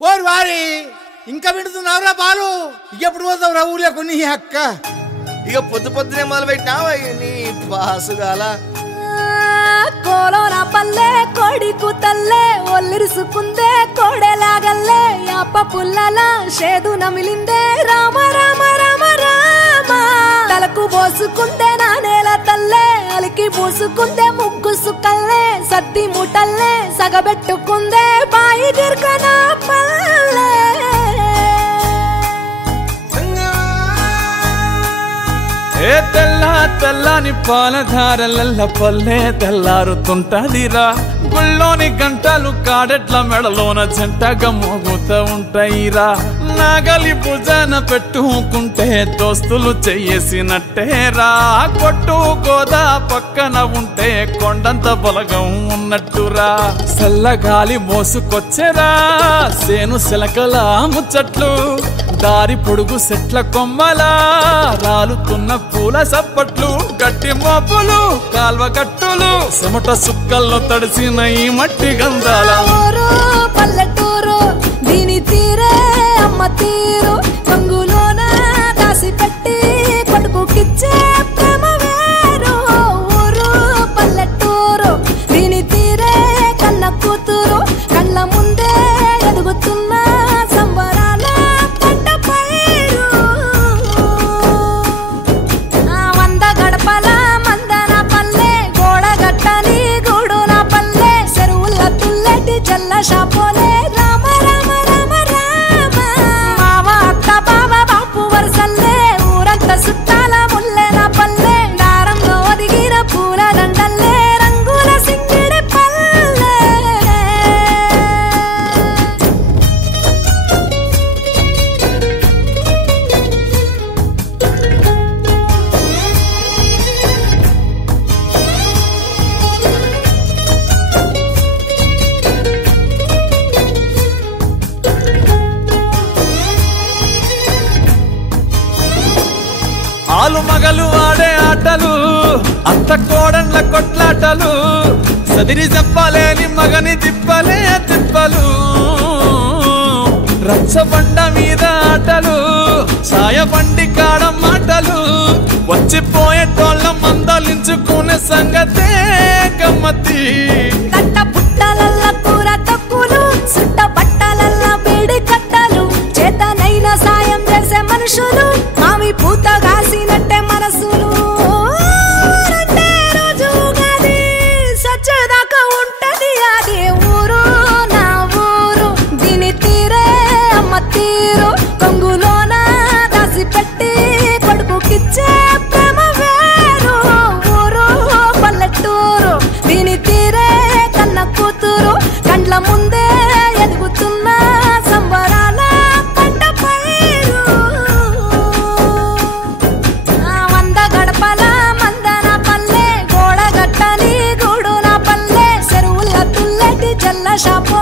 ఓరు వారి ఇంకా వింటున్నావురా బాలు ఎప్పుడు పోతావురా ఊళ్ళో కొన్ని అక్క ఇక పొద్దు పొద్దునే మొదలు పెట్టినావా నీ బాసుగాల కోలోన పల్లె కోడి కూతల్లే ఒల్లిరుసుకుందే కోడెలాగల్లే యాప పుల్లల షేదు నమిలిందే రామ రామ రామ రామ తలకు పోసుకుందే నానేల తల్లే అలికి పూసుకుందే ముగ్గు సుక్కల్లే సత్తి ముటల్లే సగబెట్టుకుందే బాయి దిర్కన పల్లె ఏ తెల్ల తెల్లని పాలధారలల్ల పల్లె తెల్లారుతుంటదిరా గుళ్ళోని గంటలు కాడెట్ల మెడలోన జంటగా మోగుతూ ఉంటాయిరా నాగలి భుజాన పెట్టుకుంటే దోస్తులు చెయ్యేసినట్టేరా కొట్టు గోదా పక్కన ఉంటే కొండంత బలగం ఉన్నట్టురా చల్లగాలి మోసుకొచ్చెరా సేను శిలకల ముచ్చట్లు దారి పొడుగు సెట్ల కొమ్మలా రాలుతున్న పూల సప్పట్లు గట్టి మోపులు కాల్వ కట్టులు చెమట సుక్కల్లో తడిసిన ఈ మట్టి గంధాల పల్లెటూరు దీని తీరే అమ్మ తీరు కంగులోన దాసి పెట్టి కొడుకుకిచ్చే ప్రేమ వేరు ఊరు పల్లెటూరు దీని తీరే కన్న కూతురు కళ్ళ ముందే ఎదుగుతున్న సంబరాల పంట పైరు వంద గడపల మందన పల్లె గోడగట్టని గూడున పల్లె చెరువుల తుల్లెటి జల్ల షాపోలే రామ రామ రామ రామ మావ అక్క బావ బాపు వరసల్లే ఊరంత సుట్టాల ముల్లెన పల్లె దారంలో ఒదిగిన పూల దండల్లే రంగుల సింగిడి పల్లె ఆలు మగలు ఆడే ఆటలు అంత కోడన్ల కొట్లాటలు సదిరి చెప్పలేని మగని తిప్పలే తిప్పలు రచ్చబండ మీద ఆటలు సాయబండి కాడ మాటలు వచ్చిపోయేటోళ్ళ మందలించుకునే సంగతే గమ్మతి తట్ట పుట్టలల్ల కూర తక్కులు సుట్ట బట్టలల్ల వేడి కట్టలు చేతనైన సాయం చేసే మనుషులు మావి పూత కాసినట్టే మనసులు రెండే రోజు గది సచ్చేదాకా ఉంటది అది ఊరు నా ఊరు దీని తీరే అమ్మ తీరు కొంగులోన దాసి పెట్టి కొడుకుకిచ్చే ప్రేమ వేరు ఊరు పల్లెటూరు దీని తీరే కన్న కూతురు కండ్ల ముందే ఎదుగుతున్న సంబరాల పంట పైరు వంద గడపల మందన పల్లె గోడగట్టని గూడున పల్లె చెరువుల తుల్లెటి జల్ల షాపో